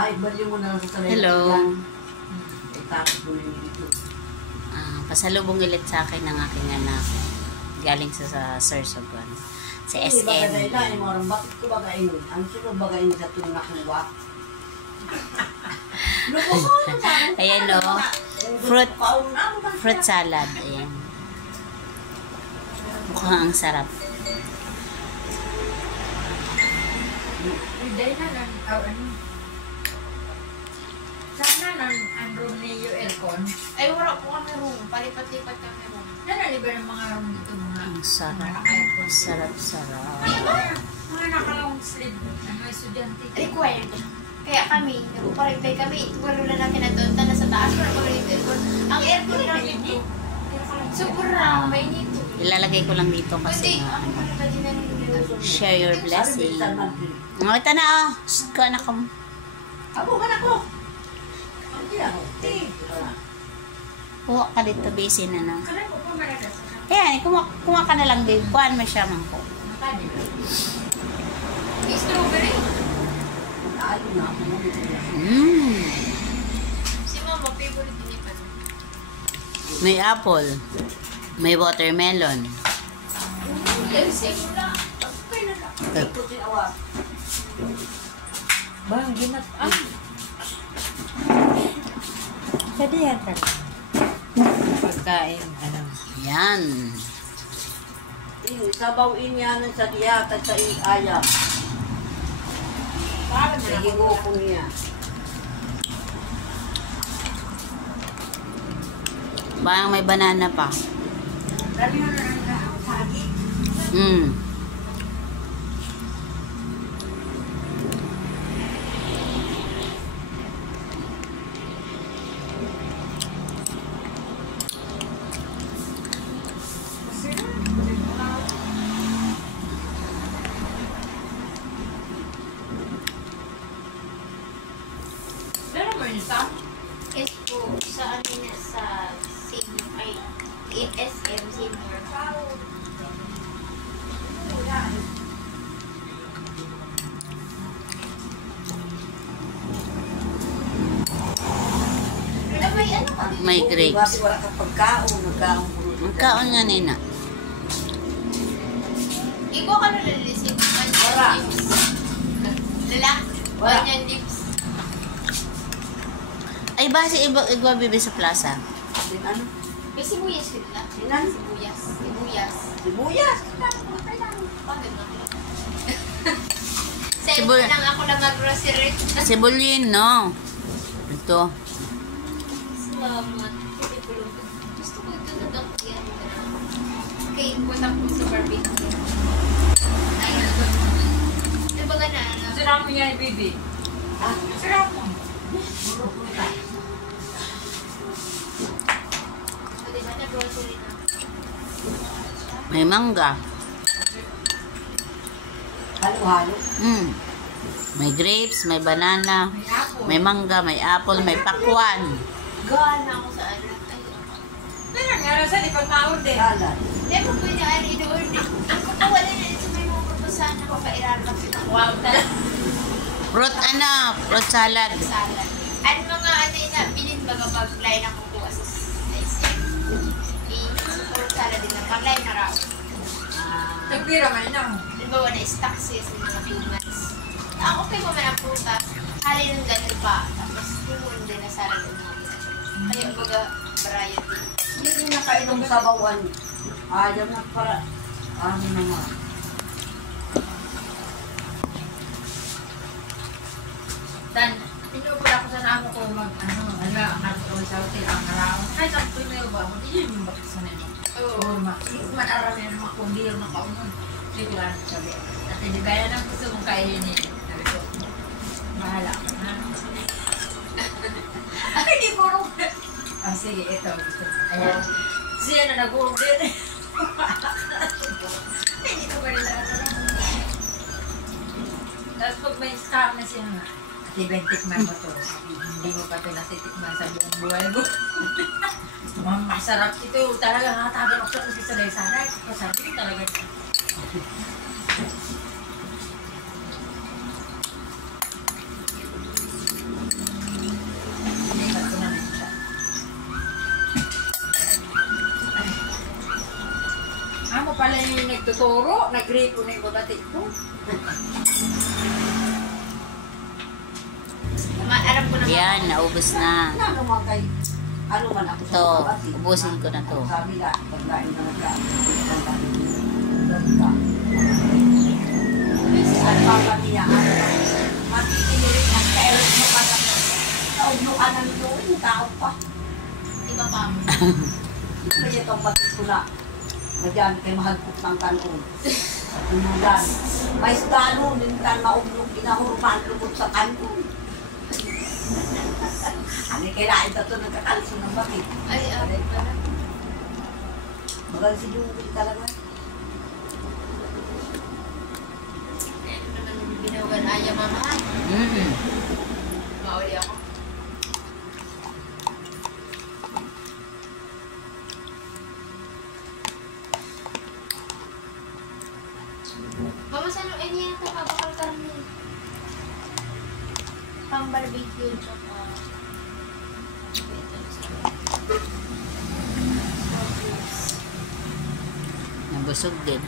Ay, bali mo na lang sa sarili. Hello. Tapos mo yung dito. Pasalubong ulit sa akin ng aking anak. Galing sa Sorsogon. Sa SM. Bagay na, yung mga bakit ko bagay nun? Ang sunod bagay niya sa tuwing nakuha. Ayan o. Fruit salad. Ayan. Mukhang ang sarap. Hindi na lang, sana nang room ni aircon. Ay, wala po kami room. Palipat-lipat kami room. Nanaliba ng mga room dito mga Ang sarap. naka-aircon. Sarap. Mga naka-long sleeve, estudyante. Required. Kaya kami, nagpaparintay kami. Wala na natin na doon. Tala sa taas, wala pa rin aircon. Ang aircon lang dito. Sobrang mainit. Ilalagay ko lang dito kasi Hindi, na, ako pala pa din na nito. share your blessing. Ito na oh. Shh, ko anak ko. Abo, anak ko! Hindi ako. Kuha ka dito, basin na. Kaya ko pa malagas. Ayan, kuha ka na lang, babe. Kuhaan mo siya, man ko. Strawberry. Ayun na ako. Si mama, favorite din pa. May apple. May watermelon. Ito sinawa. Bang, ginat. Pwede yan ka. Pagkain, ano. Yan. Sabawin niya sa diya at sa ayam. Sige ko po niya. Parang may banana pa. Dali na lang na ang sagi. Pero mo yun sa? Yes po, sa amin na sa senior, ay, SM senior. Pero may ano ka? May grapes. Kasi wala kang pagkaon. Magkaon nga, Nina. Ikaw ka na lalisin. Wala. Onion dips. Lala? Wala. Onion dips. Ay, base igwa bibi sa plaza. Ano? May sibuyas sila. Sinan? Sibuyas. Sibuyas. Sibuyas. Paano na? Sa Sibuyas. lang ako lang mag-grocery. Sibulin, no? Ito. Salamat. Gusto ko ito na daw yan. Okay, punta ko sa barbecue. Ayun. Diba ka na? Sarap mo yan, baby. Ah, Sarap mo. O, diba na grocery na? May mangga. halo-halo. May grapes, may banana, May apple. may mangga, may apple, may pakwan. Gana ako sa ano. Pero nga, sa likod maud eh. Salad. Hindi mo pwede ano i-order. Ang kapawala na ito may mga purposan na papairarap ito. Wow, talaga. Fruit salad. Salad. Ano mga ano yun na, bilin ba kapag line ang kukuha sa SM? Fruit salad din na, pag line na raw. Nagpira man lang. Halimbawa na stock siya sa mga 2 months. Okay mo man ang prutas, halin ng ganun pa. Tapos timuin din na salad ng mga ginagawa. Kaya baga variety. Hindi nakainom sa bawan. Ayaw na para. Ano naman. Dan, pinupula ko sa namo ko ala, ang ko sa hotel, ang haraw. Kahit ang tuloy ba mo, hindi yung bakit sa nemo. Oo, matarami na mga kundi yung nakaunon. Hindi ko lang sabi. At hindi kaya nang gusto mong kainin. Sabi ko, bahala ka na. Ay, hindi ko rin. Ah, sige, ito. Gusto mo. Ayan. Siya na nag-order. Hindi ko ba nila tapos pag may scam na siya nga, tikman mo to. Hindi mo pa ito natitikman sa buong buhay mo. Masarap ito. Talaga nakatagal ako sa salay-salay. Sabi talaga. nagtuturo, nagripo na yung babatik ko. Alam ko naman. Yan, naubos na. Ano man kay, ano man ako Ito, babatik. ubusin ko na to. Sabi na, pagkain na nagkain. Ano pa ba niya? Matitinirin ang kailan mo pa sa naugnuan ng doon, yung tao pa. Iba pa mo. Kaya itong batik ko na. Nagyan kay mahagpok ng kanon. Umulan. May stano, mintan maugnok, kinahurman, lubot sa kanon. Ano kailangan ito nagkakalso ng batik? Ay, pala. Magal si Jubin talaga. Ano naman binawan aya mama? Mm. Mauli ako. Mama, saan yung niya ito? Kabakal karne. Pang barbecue, tsaka... Nabusog din.